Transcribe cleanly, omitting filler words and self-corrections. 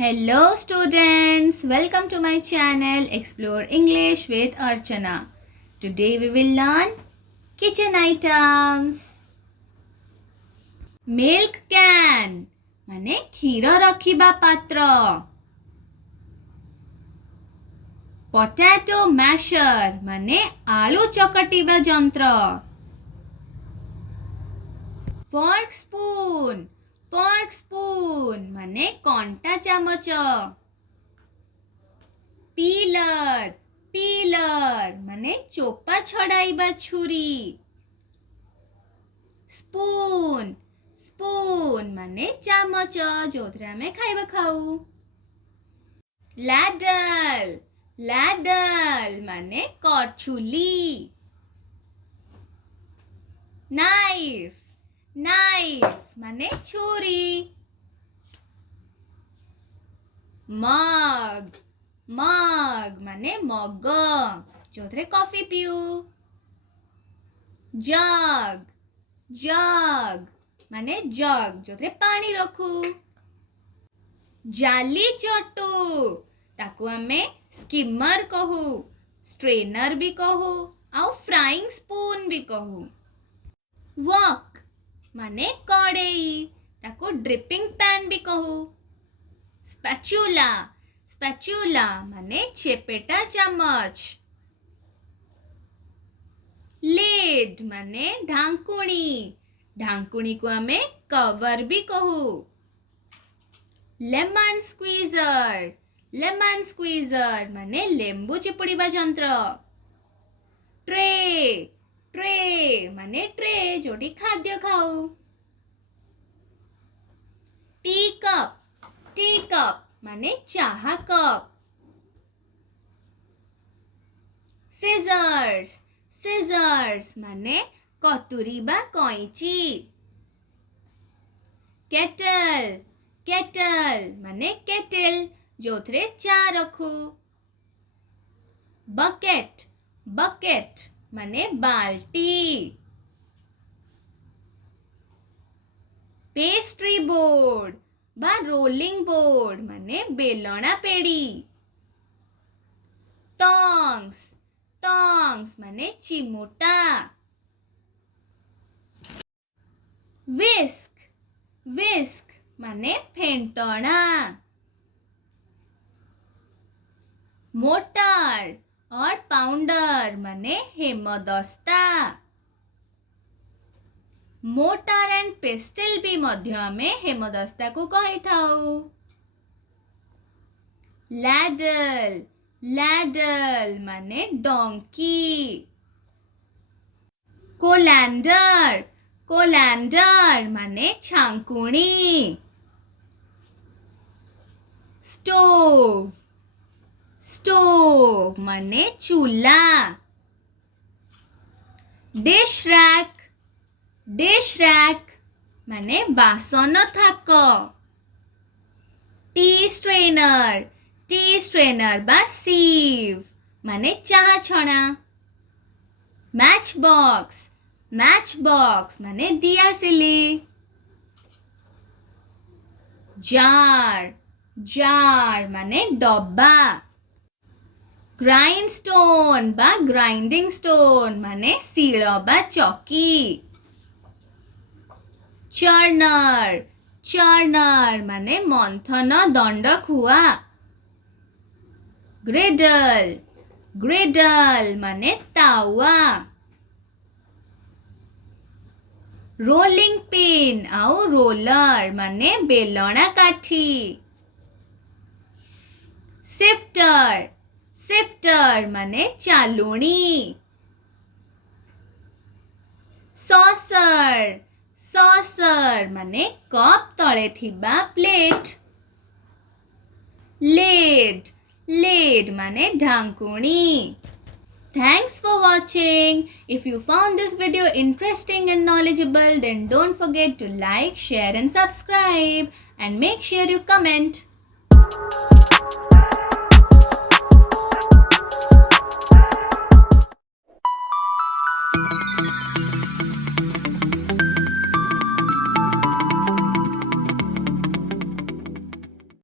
Hello students, welcome to my channel Explore English with Archana. Today we will learn kitchen items. Milk can माने क्षीर रखिबा पात्र. Potato masher माने आलू चकटिबा जंत्र. Fork spoon माने कंटा चामच. Pillar माने चोपा छड़ाइबा छुरी. Spoon माने चामच जोथरे आमे खाइबा खाऊ. लैडल माने करछुली. नाइफ माने छुरी. मग माने मग जोथरे कॉफी पिऊ. जग माने जग जोथरे पानी रखू. जाली चटू ताकू आमे स्किमर कहू, स्ट्रेनर भी कहू आउ फ्राइंग स्पून भी कहू. वॉक माने कड़ेई ताकू ड्रिपिंग पैन भी कहू. स्पैचुला माने चेपेटा चामच. लिड माने ढांकुणी को आमे कवर भी कहू. लेमन स्क्वीजर माने लेंबू चिपुड़ीबा जंत्र. ट्रे माने ट्रे जोटी खाद्य खाऊ. टी कप माने चाहा कप. सिजर्स माने कतुरी बा कैंची. केटल माने केटल जोथरे चा रखू. बकेट माने बाल्टी. पेस्ट्री बोर्ड बा रोलिंग बोर्ड माने बेलना पेड़ी. टॉन्ग्स माने चिमोटा. विस्क माने फेंटणा. मोटर और पाउंडर माने हेमदस्ता. मोटर एंड पेस्टल भी मध्य में हेमदस्ता को कही थाऊ. लैडल माने डोंकी. कोलैंडर माने छांकुणी. स्टोव माने चूल्हा. डिश रैक माने बासन थाक. टी स्ट्रेनर बा सीव माने चाह छणा. मैचबॉक्स माने दियासिली. जार माने डब्बा. ग्राइंडस्टोन बा ग्राइंडिंग स्टोन माने सील बा चौकी. चर्नर माने मंथन दंड खुआ. ग्रिडल माने तावा. रोलिंग पिन आउ रोलर माने बेलना काठी. सिफ्टर माने चालुणी. सॉसर माने कप तले थिबा प्लेट. लेड माने ढांकुणी. Thanks for watching. If you found this video interesting and knowledgeable, then don't forget to like, share and subscribe. And make sure you comment.